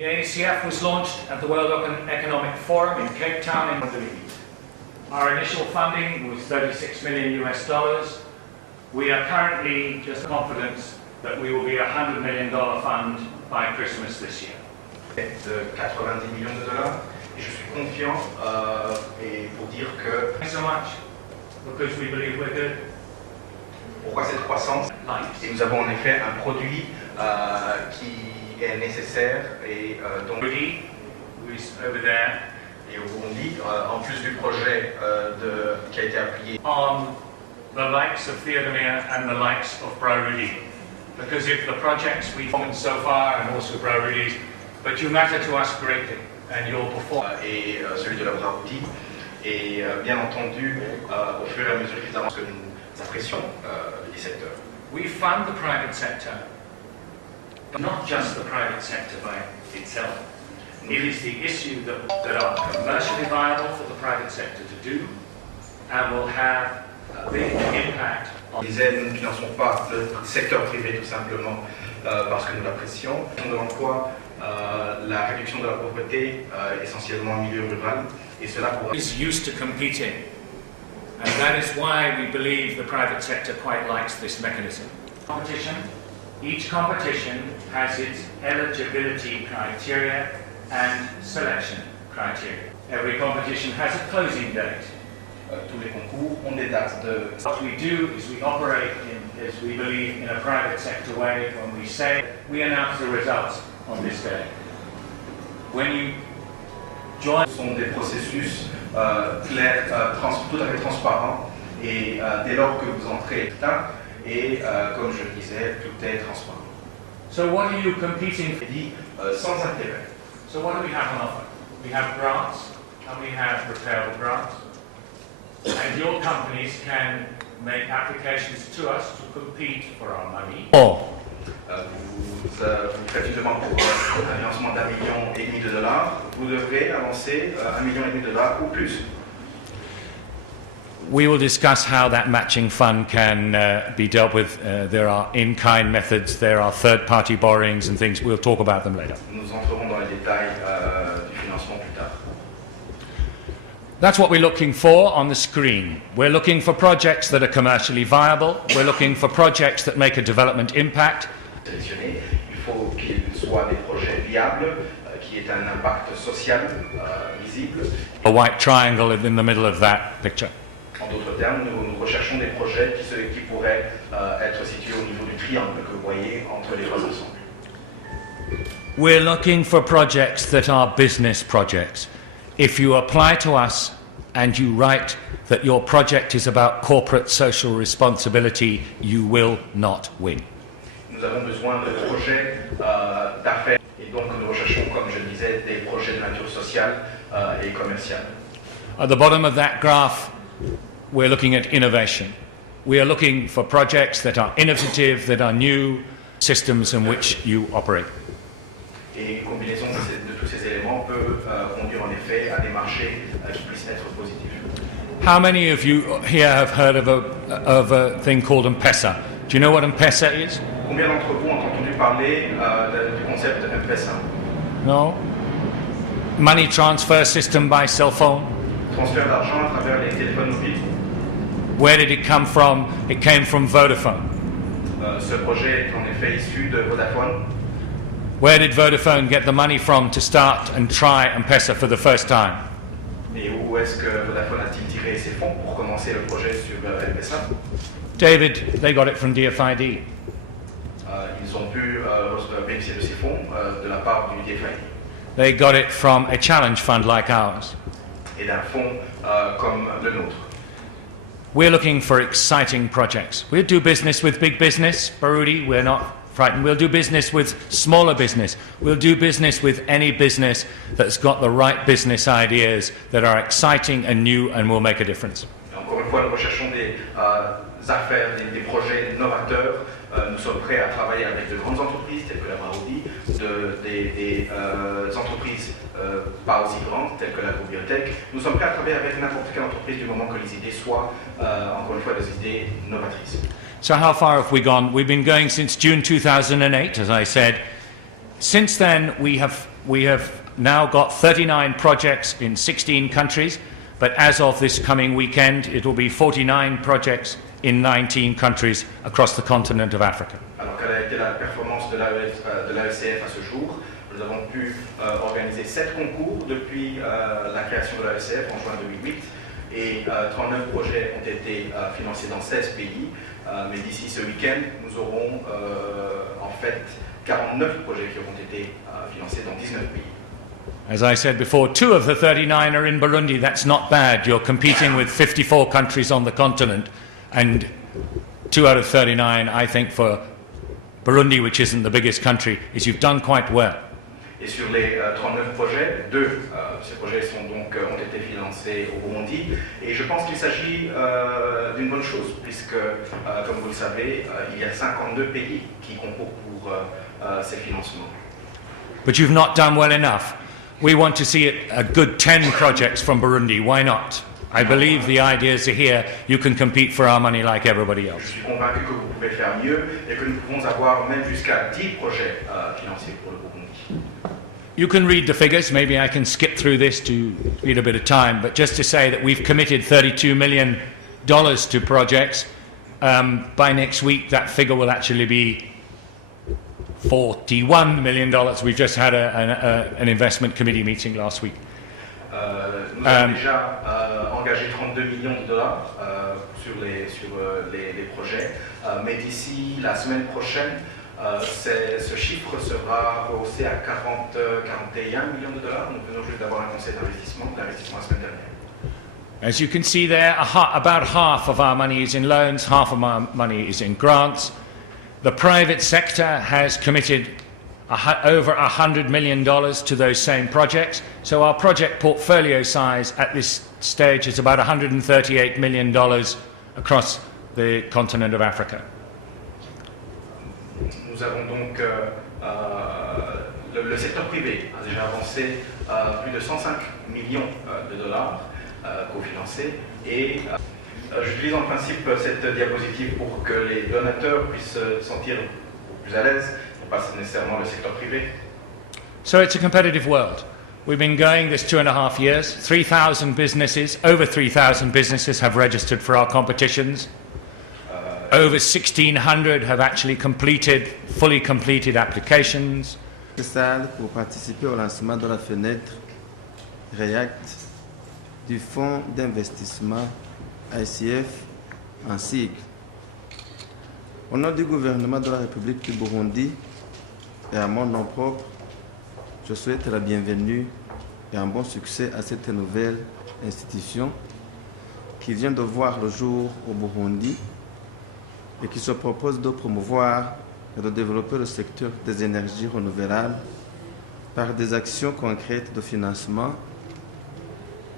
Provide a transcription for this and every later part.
The AECF was launched at the World Economic Forum in Cape Town in Monday. Our initial funding was $36 million US. We are currently just confident that we will be a $100 million fund by Christmas this year. De 90 millions de dollars et je suis confiant et pour dire que Thanks so much because we believe we're good. Pourquoi cette croissance? Et nous avons en effet un produit qui est nécessaire et donc Rudy, who's over there, et au Burundi, en plus du projet qui a été appuyé on the likes of Theodomir and the likes of Bro Rudy. Because if the projects we've done so far and also Bro Rudy's, but you matter to us greatly and your performance. Et celui de la Braoudi. Et bien entendu, au fur et à mesure qu'ils avancent, que nous apprécions les secteurs. We fund the private sector, but not just the private sector by itself. It is the issue that are commercially viable for the private sector to do and will have a big impact. Les aides, nous ne finançons pas le secteur privé tout simplement parce que nous l'apprécions. De l'emploi, la réduction de la pauvreté, essentiellement en milieu rural, et cela pour... is used to competing, and that is why we believe the private sector quite likes this mechanism. Competition. Each competition has its eligibility criteria and selection criteria. Every competition has a closing date. Tous les concours ont des dates de... What we do is we operate as we believe in a private sector way. When we say we announce the results on this day. When you join, Ce sont des processus clairs, tout à fait transparents, et dès lors que vous entrez, et comme je le disais, tout est transparent. So what are you competing for? Dit sans intérêt. So what do we have on offer? We have grants and we have repairable grants. And your companies can make applications to us to compete for our money. Vous faites une demande pour un financement d'1,5 million de dollars. Vous devrez avancer $1,5 million de dollars ou plus. We will discuss how that matching fund can be dealt with. There are in-kind methods, there are third-party borrowings and things. We'll talk about them later. Nous entrerons dans les détails du financement plus tard. That's what we're looking for on the screen. We're looking for projects that are commercially viable. We're looking for projects that make a development impact. Sélectionner, il faut qu'ils soient des projets viables, qui aient un impact social visible. A white triangle in the middle of that picture. En d'autres termes, nous recherchons des projets qui pourraient être situés au niveau du triangle que vous voyez entre les trois ensembles. We're looking for projects that are business projects. If you apply to us and you write that your project is about corporate social responsibility, you will not win. Nous avons besoin de projets d'affaires et donc nous recherchons, comme je le disais, des projets de nature sociale et commerciale. At the bottom of that graph, we're looking at innovation. We are looking for projects that are innovative, that are new systems in which you operate. Et une combinaison de tous ces éléments peut conduire en effet à des marchés qui puissent être positifs. How many of you here have heard of a thing called M-Pesa? Do you know what M-Pesa is? Combien d'entre vous ont entendu parler du concept M-Pesa? No? Money transfer system by cell phone? Transfert d'argent à travers les téléphones mobiles. Where did it come from? It came from Vodafone. Ce projet est en effet issu de Vodafone. Where did Vodafone get the money from to start and try M-Pesa for the first time? Et où est-ce que Vodafone a-t-il tiré ses fonds pour commencer le projet sur M-Pesa? David, they got it from DFID. Ils ont pu bénéficier de ces fonds de la part du DFID. They got it from a challenge fund like ours. Et d'un fonds comme le nôtre. We're looking for exciting projects. We'll do business with big business, Barudi, we're not frightened. We'll do business with smaller business. We'll do business with any business that's got the right business ideas that are exciting and new and will make a difference. Encore une fois, nous recherchons des affaires, des projets novateurs. Nous sommes prêts à travailler avec de grandes entreprises telles que la Marodi, des entreprises pas aussi grandes telles que la bibliothèque. Nous sommes prêts à travailler avec n'importe quelle entreprise du moment que les idées soient, encore une fois, des idées novatrices. So how far have we gone? We've been going since June 2008, as I said. Since then, we have we have now got 39 projects in 16 countries, but as of this coming weekend, it will be 49 projects in 19 countries across the continent of Africa. Alors quelle a été la performance de l'AECF à ce jour? Nous avons pu organiser 7 concours depuis la création de l'AECF en juin 2008 et 39 projets ont été financés dans 16 pays. Mais d'ici ce week-end, nous aurons en fait 49 projets qui auront été financés dans 19 pays. As I said before, 2 of the 39 are in Burundi. That's not bad. You're competing with 54 countries on the continent, and 2 out of 39, I think, for Burundi, which isn't the biggest country, is you've done quite well. Et sur les 39 projets, 2 ces projets ont été financés au Burundi. Et je pense qu'il s'agit d'une bonne chose, puisque, comme vous le savez, il y a 52 pays qui concourent pour ces financements. But you've not done well enough. We want to see a good 10 projects from Burundi. Why not? I believe the ideas are here. You can compete for our money like everybody else. Je suis convaincu que vous pouvez faire mieux et que nous pouvons avoir même jusqu'à 10 projets financiers pour le Burundi. You can read the figures. Maybe I can skip through this to need a bit of time. But just to say that we've committed $32 million to projects. By next week, that figure will actually be $41 million. We've just had an investment committee meeting last week. Nous avons déjà engagé 32 millions de dollars sur les projets, mais d'ici la semaine prochaine, ce chiffre sera rehaussé à 41 millions de dollars. Nous venons juste d'avoir un conseil d'investissement la semaine dernière. As you can see there, about half of our money is in loans, half of our money is in grants. The private sector has committed over $100 million to those same projects. So our project portfolio size at this stage is about $138 million across the continent of Africa. Nous avons donc le secteur privé a déjà avancé plus de 105 millions de dollars cofinancés et j'utilise en principe cette diapositive pour que les donateurs puissent se sentir plus à l'aise, et pas nécessairement le secteur privé. So it's a competitive world. We've been going this 2.5 years. 3,000 businesses, over 3,000 businesses have registered for our competitions. Over 1,600 have actually fully completed applications. Salle pour participer au lancement de la fenêtre REACT du Fonds d'investissement ICF en sigle. Au nom du gouvernement de la République du Burundi et à mon nom propre, je souhaite la bienvenue et un bon succès à cette nouvelle institution qui vient de voir le jour au Burundi et qui se propose de promouvoir et de développer le secteur des énergies renouvelables par des actions concrètes de financement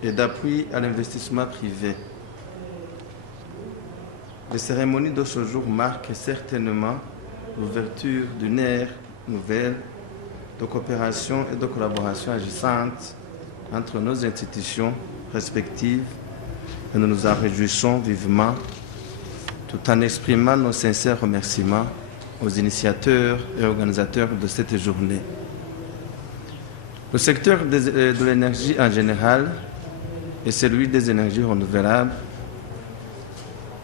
et d'appui à l'investissement privé. Les cérémonies de ce jour marquent certainement l'ouverture d'une ère nouvelle de coopération et de collaboration agissante entre nos institutions respectives et nous nous en réjouissons vivement tout en exprimant nos sincères remerciements aux initiateurs et organisateurs de cette journée. Le secteur de l'énergie en général et celui des énergies renouvelables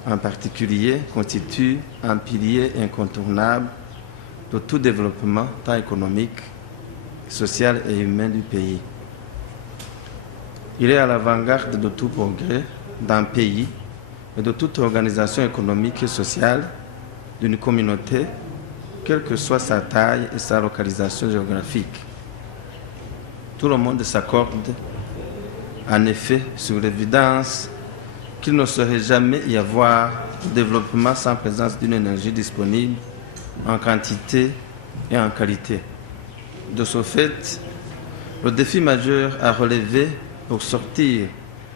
en particulier constitue un pilier incontournable de tout développement tant économique, social et humain du pays. Il est à l'avant-garde de tout progrès d'un pays et de toute organisation économique et sociale d'une communauté, quelle que soit sa taille et sa localisation géographique. Tout le monde s'accorde en effet sur l'évidence qu'il ne saurait jamais y avoir de développement sans présence d'une énergie disponible en quantité et en qualité. De ce fait, le défi majeur à relever pour sortir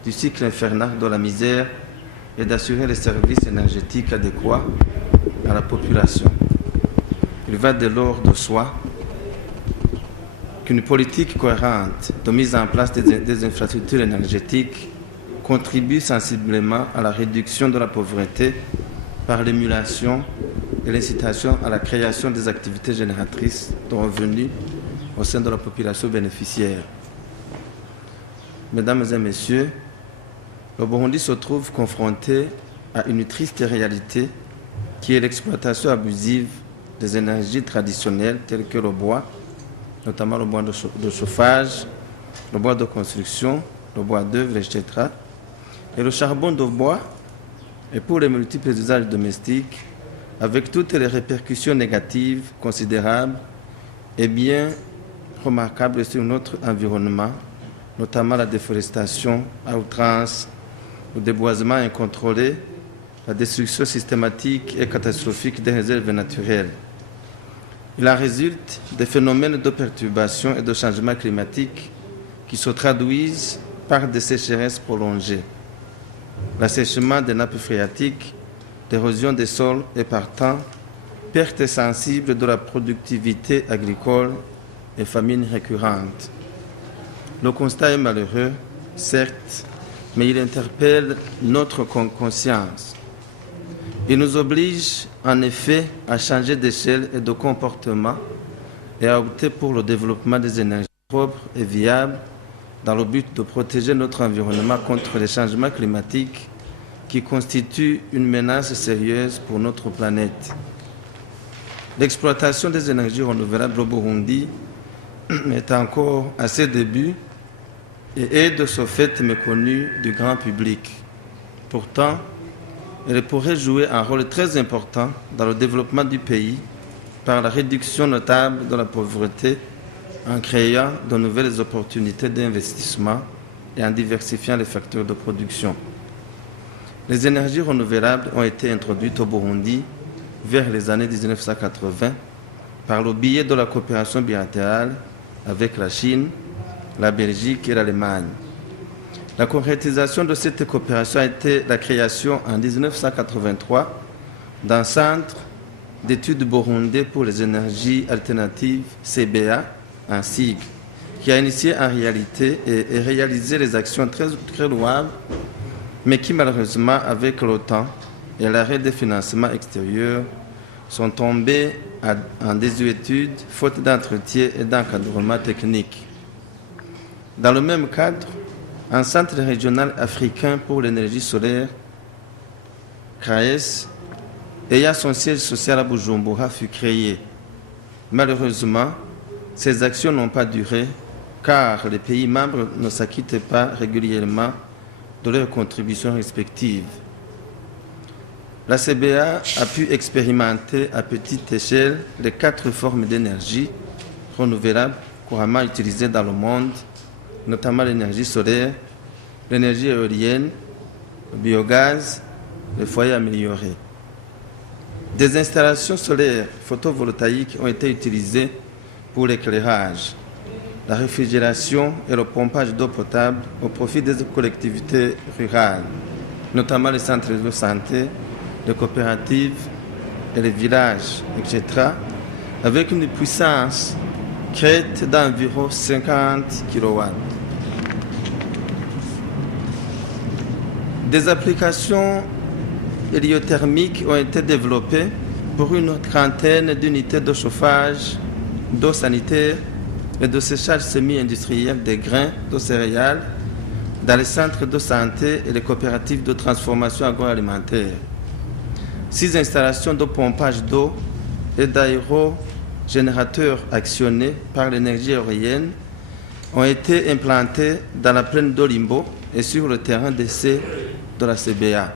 du cycle infernal de la misère est d'assurer les services énergétiques adéquats à la population. Il va de l'ordre de soi qu'une politique cohérente de mise en place des infrastructures énergétiques contribue sensiblement à la réduction de la pauvreté par l'émulation et l'incitation à la création des activités génératrices de revenus au sein de la population bénéficiaire. Mesdames et messieurs, le Burundi se trouve confronté à une triste réalité qui est l'exploitation abusive des énergies traditionnelles telles que le bois, notamment le bois de chauffage, le bois de construction, le bois d'œuvre, etc. Et le charbon de bois, et pour les multiples usages domestiques, avec toutes les répercussions négatives considérables et bien remarquables sur notre environnement, notamment la déforestation à outrance, le déboisement incontrôlé, la destruction systématique et catastrophique des réserves naturelles. Il en résulte des phénomènes de perturbation et de changement climatique qui se traduisent par des sécheresses prolongées, l'assèchement des nappes phréatiques, l'érosion des sols et partant, perte sensible de la productivité agricole et famine récurrente. Le constat est malheureux, certes, mais il interpelle notre conscience. Il nous oblige en effet à changer d'échelle et de comportement et à opter pour le développement des énergies propres et viables dans le but de protéger notre environnement contre les changements climatiques qui constituent une menace sérieuse pour notre planète. L'exploitation des énergies renouvelables au Burundi est encore à ses débuts et est de ce fait méconnue du grand public. Pourtant, elle pourrait jouer un rôle très important dans le développement du pays par la réduction notable de la pauvreté en créant de nouvelles opportunités d'investissement et en diversifiant les facteurs de production. Les énergies renouvelables ont été introduites au Burundi vers les années 1980 par le biais de la coopération bilatérale avec la Chine, la Belgique et l'Allemagne. La concrétisation de cette coopération a été la création en 1983 d'un centre d'études burundais pour les énergies alternatives, CBA, un sigle, qui a initié en réalité et réalisé les actions très louables, mais qui malheureusement, avec le temps et l'arrêt des financements extérieurs, sont tombés en désuétude, faute d'entretien et d'encadrement technique. Dans le même cadre, un centre régional africain pour l'énergie solaire, CRAES, ayant son siège social à Bujumbura, fut créé. Malheureusement, ces actions n'ont pas duré car les pays membres ne s'acquittent pas régulièrement de leurs contributions respectives. La CBA a pu expérimenter à petite échelle les 4 formes d'énergie renouvelable couramment utilisées dans le monde, notamment l'énergie solaire, l'énergie éolienne, le biogaz, les foyers améliorés. Des installations solaires photovoltaïques ont été utilisées pour l'éclairage, la réfrigération et le pompage d'eau potable au profit des collectivités rurales, notamment les centres de santé, les coopératives et les villages, etc., avec une puissance crête d'environ 50 kW. Des applications héliothermiques ont été développées pour une trentaine d'unités de chauffage, d'eau sanitaire et de séchage semi-industriel des grains de céréales dans les centres de santé et les coopératives de transformation agroalimentaire. 6 installations de pompage d'eau et d'aérogénérateurs actionnés par l'énergie éolienne ont été implantées dans la plaine d'Olimbo et sur le terrain d'essai de la CBA.